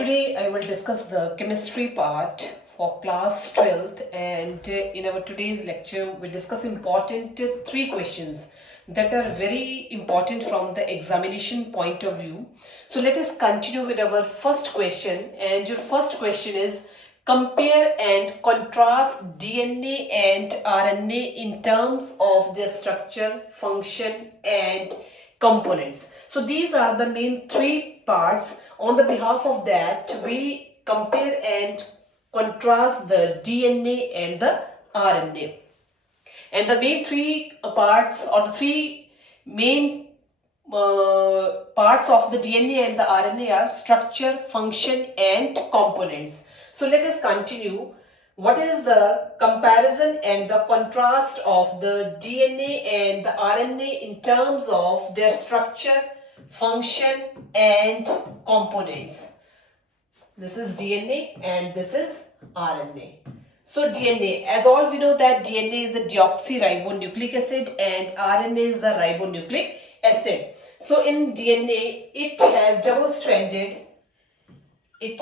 Today I will discuss the chemistry part for class 12th, and in our today's lecture we discuss important three questions that are very important from the examination point of view. So let us continue with our first question, and your first question is compare and contrast DNA and RNA in terms of their structure, function and components. So these are the main three parts. On the behalf of that, we compare and contrast the DNA and the RNA. And the main three parts, or the three main parts of the DNA and the RNA are structure, function and components. So let us continue. What is the comparison and the contrast of the DNA and the RNA in terms of their structure, function and components? This is DNA and this is RNA. So DNA, as all we know that DNA is the deoxyribonucleic acid and RNA is the ribonucleic acid. So in DNA, it has double-stranded, it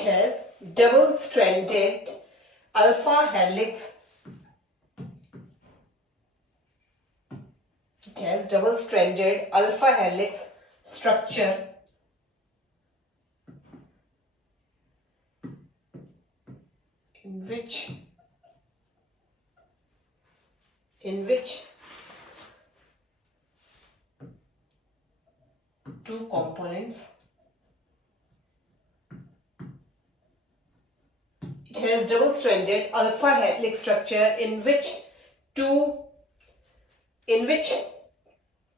has double-stranded alpha helix. It has double-stranded alpha helix structure in which two components. It has double-stranded alpha helix structure in which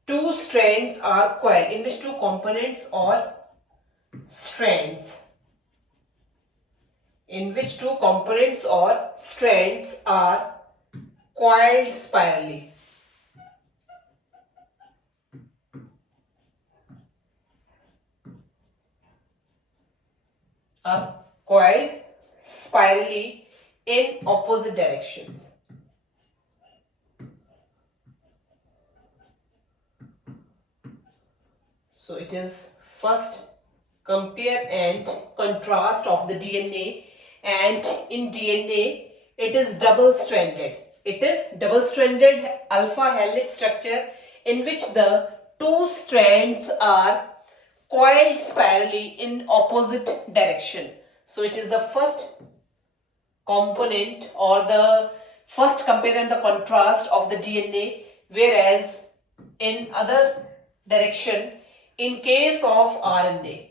two strands are coiled, in which two components or strands, are coiled spirally. In opposite directions. So it is first compare and contrast of the DNA, and in DNA it is double-stranded. It is double-stranded alpha helix structure in which the two strands are coiled spirally in opposite direction. So it is the first component, or the first compare and the contrast of the DNA, whereas in other direction, in case of RNA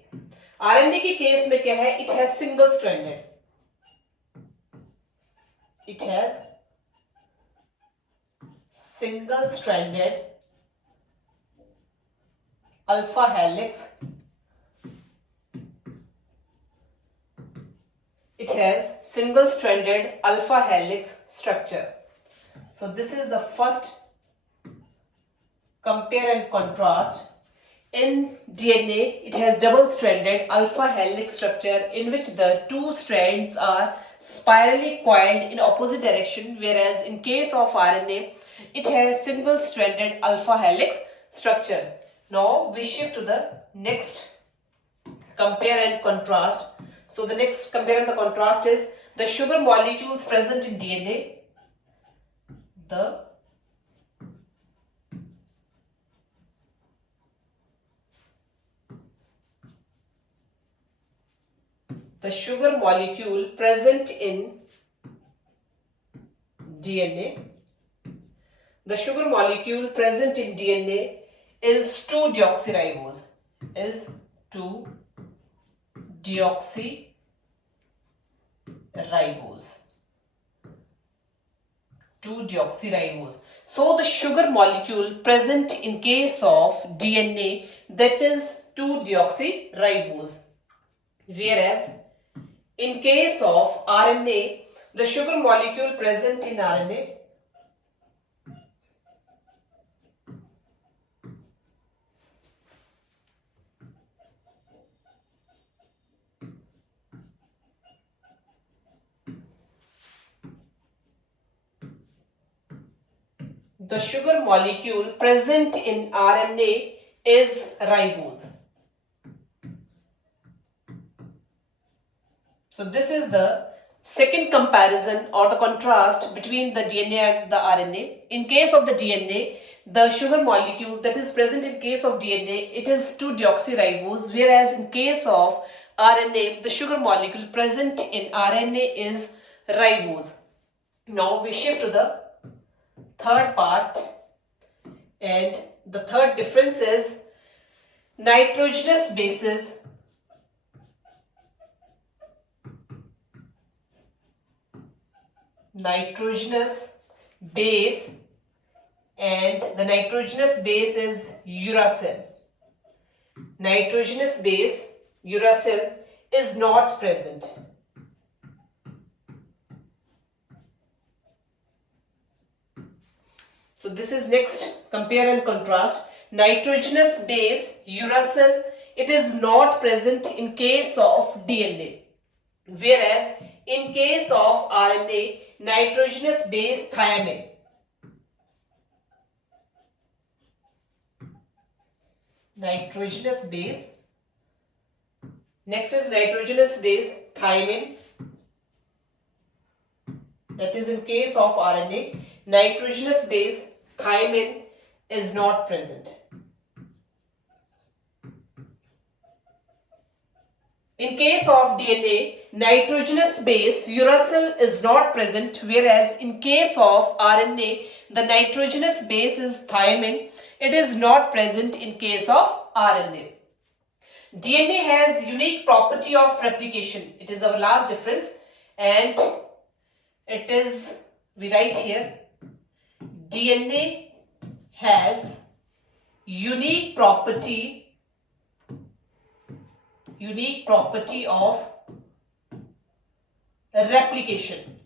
के case में क्या है? It has single-stranded. It has single-stranded alpha helix. It has single-stranded alpha helix structure. So this is the first compare and contrast. In DNA, it has double-stranded alpha helix structure in which the two strands are spirally coiled in opposite direction, whereas in case of RNA, it has single-stranded alpha helix structure. Now we shift to the next compare and contrast. So the next compare and the contrast is the sugar molecules present in DNA. The sugar molecule present in DNA. The sugar molecule present in DNA is 2-deoxyribose. Is 2-deoxyribose. 2-deoxyribose. So the sugar molecule present in case of DNA, that is 2-deoxyribose. Whereas in case of RNA, the sugar molecule present in RNA the sugar molecule present in RNA is ribose. So this is the second comparison or the contrast between the DNA and the RNA. In case of the DNA, the sugar molecule that is present in case of DNA, it is 2-deoxyribose, whereas in case of RNA, the sugar molecule present in RNA is ribose. Now we shift to the third part, and the third difference is nitrogenous bases and the nitrogenous base is uracil. Nitrogenous base uracil is not present. So this is next compare and contrast. Nitrogenous base uracil, it is not present in case of DNA, whereas in case of RNA, nitrogenous base thymine. Nitrogenous base. Next is nitrogenous base thymine. That is in case of RNA. Nitrogenous base thymine is not present. In case of DNA, nitrogenous base uracil is not present, whereas in case of RNA, the nitrogenous base is thymine. It is not present in case of RNA. DNA has unique property of replication. It is our last difference, and it is, we write here, DNA has unique property of replication.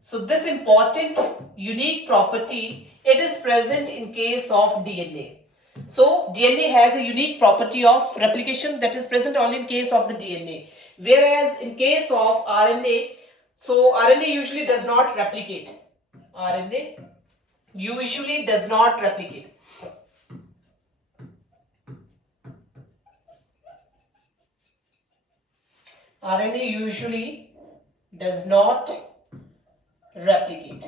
So this important unique property, it is present in case of DNA. So DNA has a unique property of replication that is present only in case of the DNA. Whereas in case of RNA, so RNA usually does not replicate. RNA usually does not replicate. RNA usually does not replicate.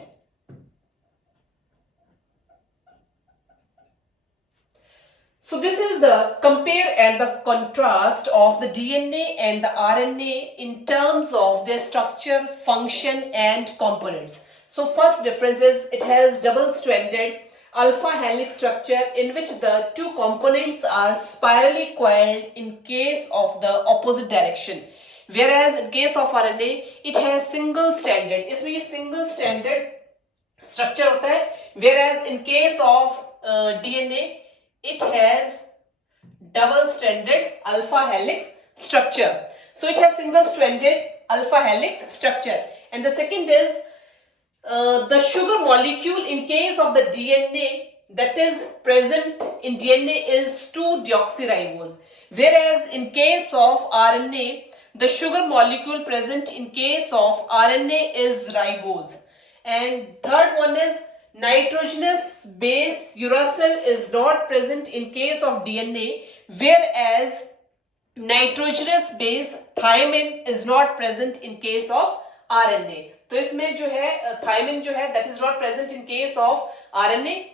So this is the compare and the contrast of the DNA and the RNA in terms of their structure, function and components. So first difference is it has double-stranded alpha helix structure in which the two components are spirally coiled in case of the opposite direction. Whereas in case of RNA, it has single-stranded. इसमें ये single-stranded structure होता है. Whereas in case of DNA, it has double-stranded alpha helix structure. So it has single-stranded alpha helix structure. And the second is the sugar molecule in case of the DNA that is present in DNA is 2-deoxyribose. Whereas in case of RNA, the sugar molecule present in case of RNA is ribose. And third one is nitrogenous base uracil is not present in case of DNA, whereas nitrogenous base thymine is not present in case of RNA. तो इसमें जो है thymine जो है that is not present in case of RNA.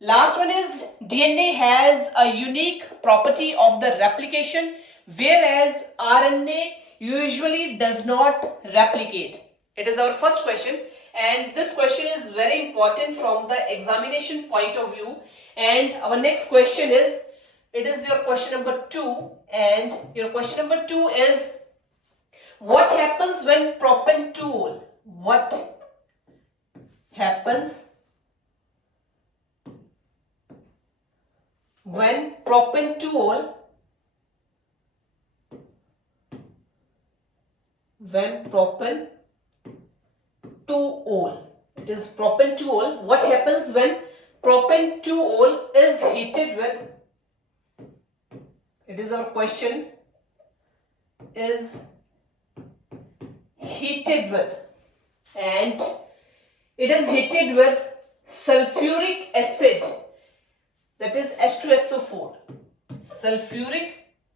Last one is DNA has a unique property of the replication, whereas RNA usually does not replicate. It is our first question, and this question is very important from the examination point of view. And our next question is, it is your question number 2, and your question number 2 is, what happens when propanediol? What happens when propanediol it is propanediol. What happens when propanediol is heated with? It is our question. Is heated with, and it is heated with sulfuric acid, that is H2SO4. Sulfuric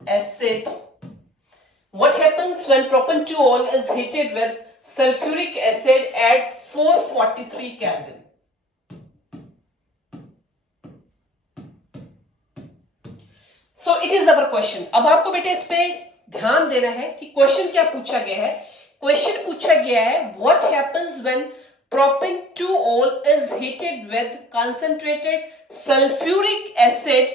acid. What happens when propan-2-ol is heated with sulfuric acid at 443 Kelvin? So it is our question. अब आपको बेटे इस पे ध्यान देना है कि question क्या पूछा गया है. क्वेश्चन पूछा गया है what happens when propan-2-ol is heated with concentrated sulfuric acid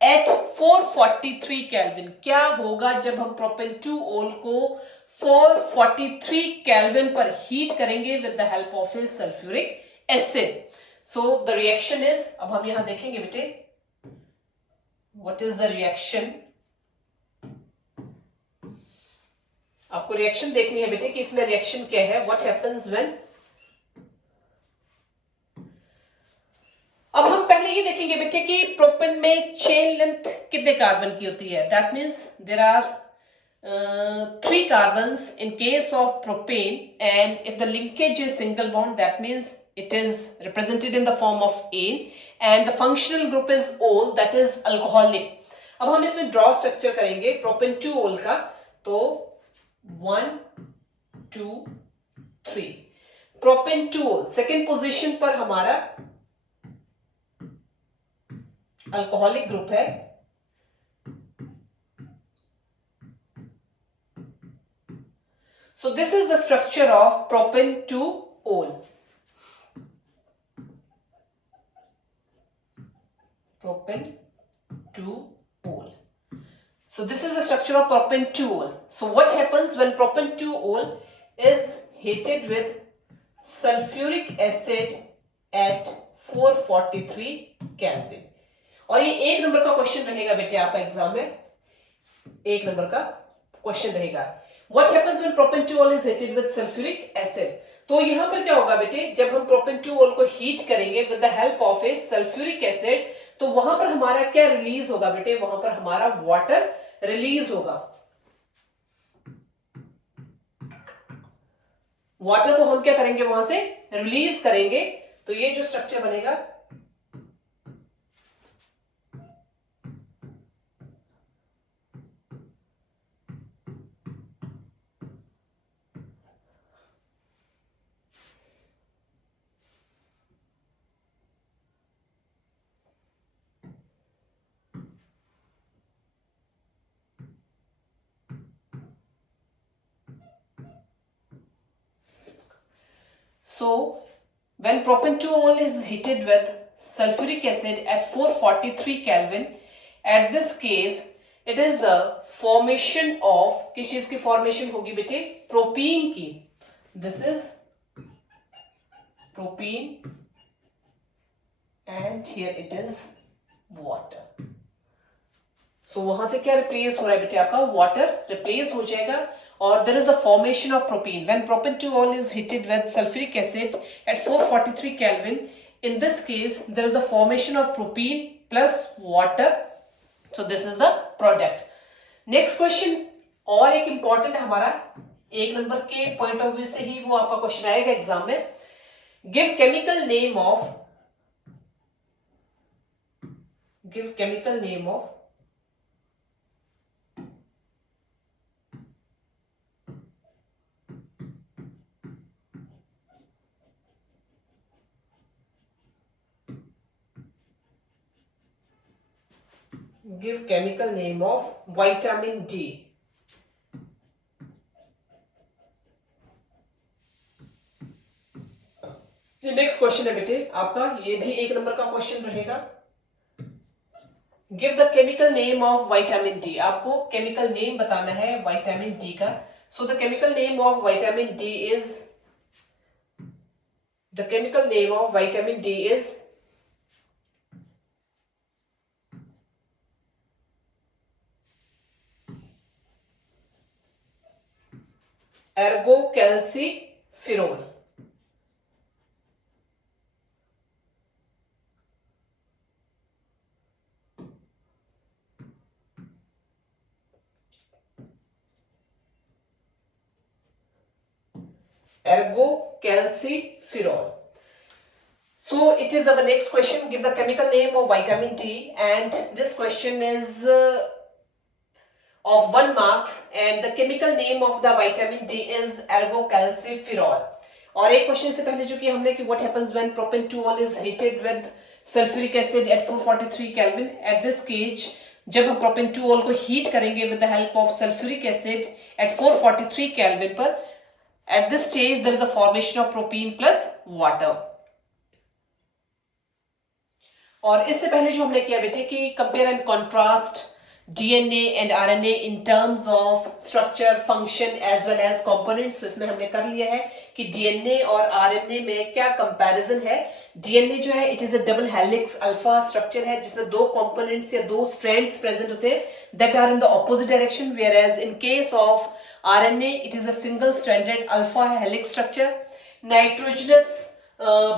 at 443 Kelvin. क्या होगा जब हम propan-2-ol को 443 Kelvin पर हीट करेंगे with the help of a sulfuric acid. So the reaction is, अब हम यहां देखेंगे बेटे what is the reaction. आपको रिएक्शन देखनी है बेटे कि इसमें रिएक्शन क्या है. What happens when. अब हम पहले ये देखेंगे बेटे कि प्रोपेन में चेन लेंथ कितने कार्बन की होती है. That means there are 3 carbons in case of propane, and if the linkage is single bond, that means it is represented in the form of ane, and the functional group is ol, that is alcoholic. अब हम इसमें draw structure करेंगे propan-2-ol का. तो 1 2 3 propan-2-ol second position पर हमारा alcoholic group है. So this is the structure of propan-2-ol. Propan-2-ol. So this is the structure of propan-2-ol. So what happens when propan-2-ol is heated with sulfuric acid at 443 Kelvin. और ये 1 number का question रहेगा बेटे आपका exam में. 1 number का question रहेगा. What happens when propan-2-ol is heated with sulfuric acid? तो यहां पर क्या होगा बेटे, जब हम propan-2-ol को हीट करेंगे with the help of a sulfuric acid, तो वहां पर हमारा क्या रिलीज होगा बेटे, वहां पर हमारा वाटर रिलीज होगा. वाटर को हम क्या करेंगे, वहां से रिलीज करेंगे. तो ये जो स्ट्रक्चर बनेगा, so when propan-2-ol is heated with sulfuric acid at 443 Kelvin, at this case it is the formation of, किस चीज की फॉर्मेशन होगी बेटे, प्रोपीन की. This is propene and here it is water. So वहां से क्या रिप्लेस हो रहा है बेटे, आपका वाटर रिप्लेस हो जाएगा. और there is a formation of propene when propan-2-ol is heated with sulfuric acid at 443 Kelvin. In this case there is a formation of propene plus water. So this is the product. Next question और एक important हमारा 1 number के point of view से ही वो आपका question आएगा exam में. Give chemical name of give chemical name of vitamin D. ये नेक्स्ट क्वेश्चन है बेटे आपका, ये भी 1 नंबर का क्वेश्चन रहेगा. Give the chemical name of vitamin D. आपको केमिकल नेम बताना है विटामिन डी का. So the chemical name of vitamin D is ergocalciferol. ergocalciferol. So it is our next question. Give the chemical name of vitamin D, and this question is of 1 marks, and the chemical name of the vitamin D is ergocalciferol. और एक question से पहले जो कि हमने कि what happens when propanediol is heated with sulfuric acid at 443 Kelvin. At this stage जब हम propanediol को हीट करेंगे with the help of sulfuric acid at 443 Kelvin पर, at this stage there is a formation of propene plus water. और इससे पहले जो हमने किया बेटे कि compare and contrast DNA and RNA in terms of structure, function as well as components. तो इसमें हमने कर लिया है कि डीएनए और आरएनए में क्या कंपैरिजन है. डीएनए जो है it is a double helix alpha structure है जिसमें 2 कंपोनेंट्स या 2 स्ट्रैंड्स प्रेजेंट होते हैं that are in the opposite direction, whereas in case of RNA it is a single stranded alpha helix structure. Nitrogenous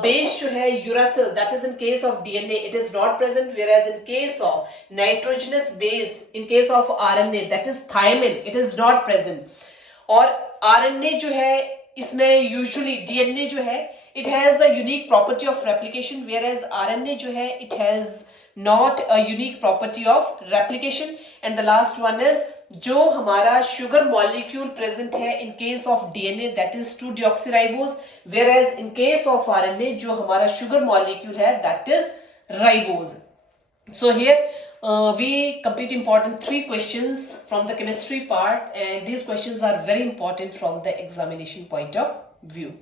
base जो है uracil, that is in case of DNA it is not present, whereas in case of nitrogenous base in case of RNA that is thymine it is not present. और RNA जो है इसमें usually DNA जो है it has a unique property of replication, whereas RNA जो है it has not a unique property of replication. And the last one is जो हमारा शुगर मॉलिक्यूल प्रेजेंट है इन case of DNA that is 2-deoxyribose, whereas in case of RNA जो हमारा sugar molecule है that is ribose. So here we complete important 3 questions from the chemistry part, and these questions are very important from the examination point of view.